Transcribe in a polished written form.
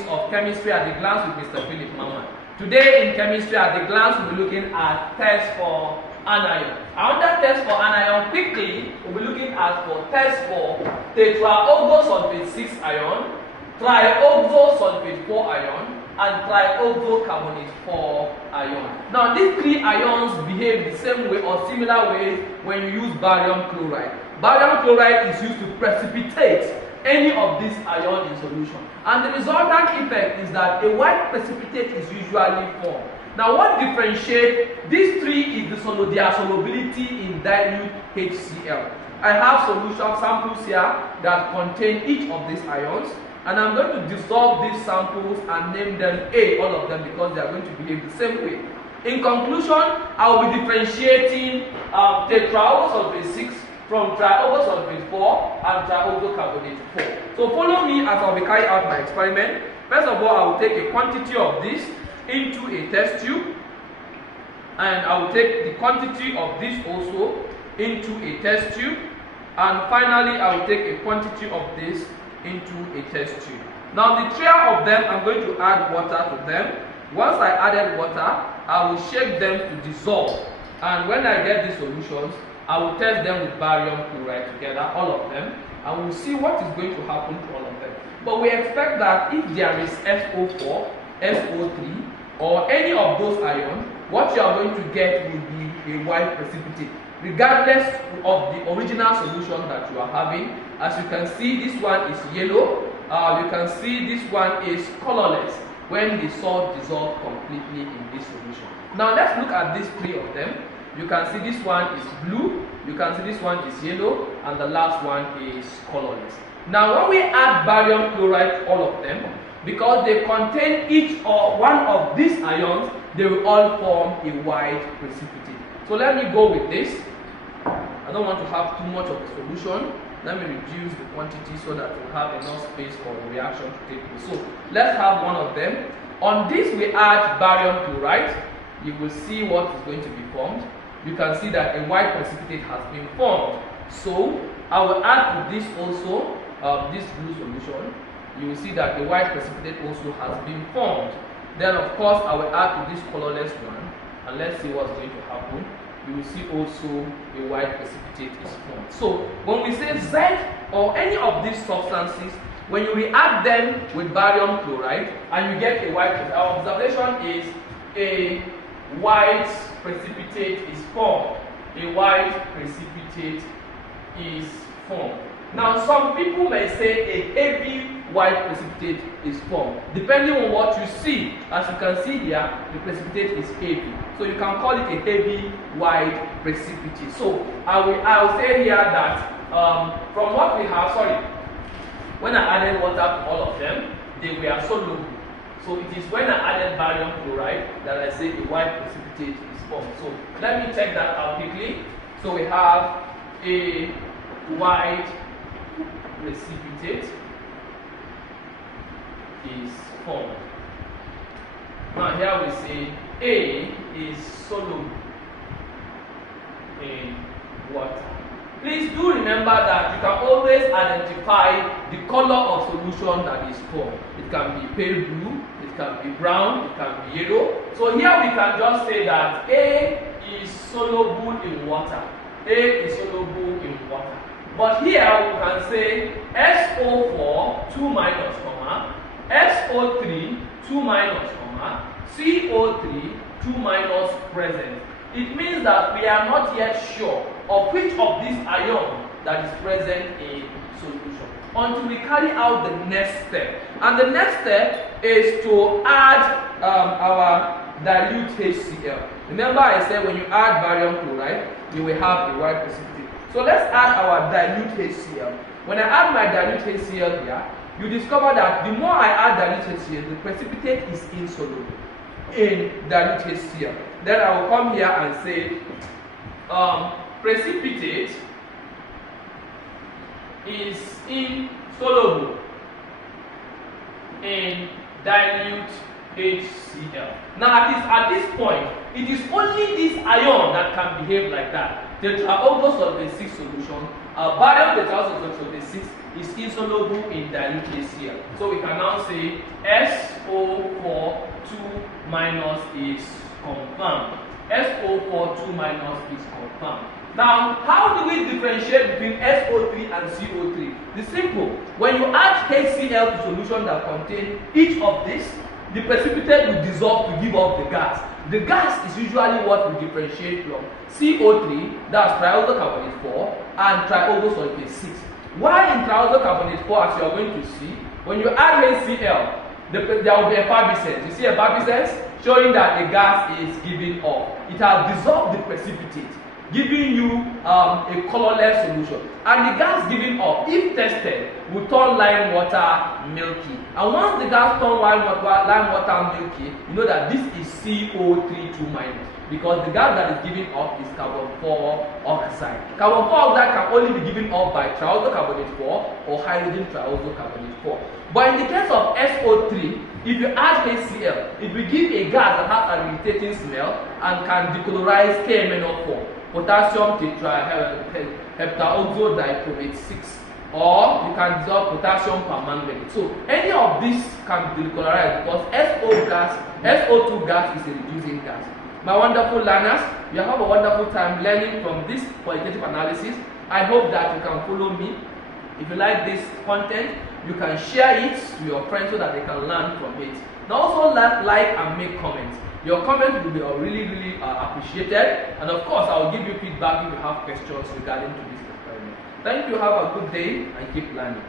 weeks of Chemistry at a Glance with Mr. Philip Mama. Today in Chemistry at a Glance, we'll be looking at test for anion. Under test for anion, quickly, we'll be looking at test for tetraoxosulfate 6 ion, trioxosulfate 4 ion, and trioxocarbonate 4 ion. Now, these 3 ions behave the same way or similar ways when you use barium chloride. Barium chloride is used to precipitate any of these ions in solution, and the resultant effect is that a white precipitate is usually formed. Now, what differentiates these 3 is their solubility in dilute HCl. I have solution samples here that contain each of these ions, and I'm going to dissolve these samples and name them A, all of them, because they are going to behave the same way. In conclusion, I will be differentiating tetraoxosulfate 6 from trioxosulfate 4 and trioxocarbonate 4. So follow me as I will carry out my experiment. First of all, I will take a quantity of this into a test tube, and I will take the quantity of this also into a test tube, and finally I will take a quantity of this into a test tube. Now, the 3 of them, I'm going to add water to them. Once I added water, I will shake them to dissolve, and when I get these solutions, I will test them with barium chloride together, all of them, and we'll see what is going to happen to all of them. But we expect that if there is SO4, SO3, or any of those ions, what you are going to get will be a white precipitate, regardless of the original solution that you are having. As you can see, this one is yellow. You can see this one is colorless when the salt dissolves completely in this solution. Now, let's look at these 3 of them. You can see this one is blue, you can see this one is yellow, and the last one is colorless. Now, when we add barium chloride to all of them, because they contain each or one of these ions, they will all form a white precipitate. So let me go with this. I don't want to have too much of the solution. Let me reduce the quantity so that we'll have enough space for the reaction to take place. So let's have one of them. On this, we add barium chloride. You will see what is going to be formed. You can see that a white precipitate has been formed. So I will add to this also this blue solution. You will see that a white precipitate also has been formed. Then, of course, I will add to this colorless one, and let's see what's going to happen. You will see also a white precipitate is formed. So when we say Z or any of these substances, when you react them with barium chloride and you get a white, our observation is a white precipitate is formed. A white precipitate is formed. Now, some people may say a heavy white precipitate is formed. Depending on what you see, as you can see here, the precipitate is heavy. So you can call it a heavy white precipitate. So I will say here that from what we have, when I added water to all of them, they were soluble. So it is when I added barium chloride that I say a white precipitate is formed. So let me check that out quickly. So we have a white precipitate is formed. Now here we say A is soluble in water. Please do remember that you can always identify the color of solution that is formed. It can be pale blue, it can be brown, it can be yellow. So here we can just say that A is soluble in water. A is soluble in water. But here we can say SO4 2 minus comma, SO3 2 minus comma, CO3 2 minus present. It means that we are not yet sure of which of these ions that is present in solution until we carry out the next step. And the next step is to add our dilute HCl. Remember I said when you add barium chloride, you will have a white precipitate. So let's add our dilute HCl. When I add my dilute HCl here, you discover that the more I add dilute HCl, the precipitate is insoluble in dilute HCl. Then I will come here and say precipitate is insoluble in dilute HCl. Now at this point, it is only this ion that can behave like that. Tetraoxosulfate 6 solution, barium tetraoxosulfate 6 is insoluble in dilute HCl. So we can now say SO4 2 minus is confirmed. SO4 2 minus is confirmed. Now, how do we differentiate between SO3 and CO3? It's simple. When you add HCl to solution that contain each of these, the precipitate will dissolve to give off the gas. The gas is usually what we differentiate from CO3, that's triazoxide carbonate 4, and triiodosulfate 6. While in triazoxide carbonate 4, as you are going to see, when you add HCl, there will be effervescence. You see effervescence showing that the gas is giving off. It has dissolved the precipitate, giving you a colorless solution. And the gas giving off, if tested, will turn lime water milky. And once the gas turns lime water milky, you know that this is CO3 2 minus. Because the gas that is giving off is carbon 4 oxide. Carbon 4 oxide can only be given off by triazoxide carbonate 4 or hydrogen triazoxide carbonate 4. But in the case of SO3, if you add HCl, it will give a gas that has an irritating smell and can decolorize KMnO4, potassium tetraheptanoxodichromate 6, or you can dissolve potassium permanganate. So any of these can be decolorize because SO2 gas is a reducing gas. My wonderful learners, you have a wonderful time learning from this qualitative analysis. I hope that you can follow me. If you like this content, you can share it to your friends so that they can learn from it. Now also like and make comments. Your comments will be really appreciated, and of course I will give you feedback if you have questions regarding to this experiment. Thank you, have a good day and keep learning.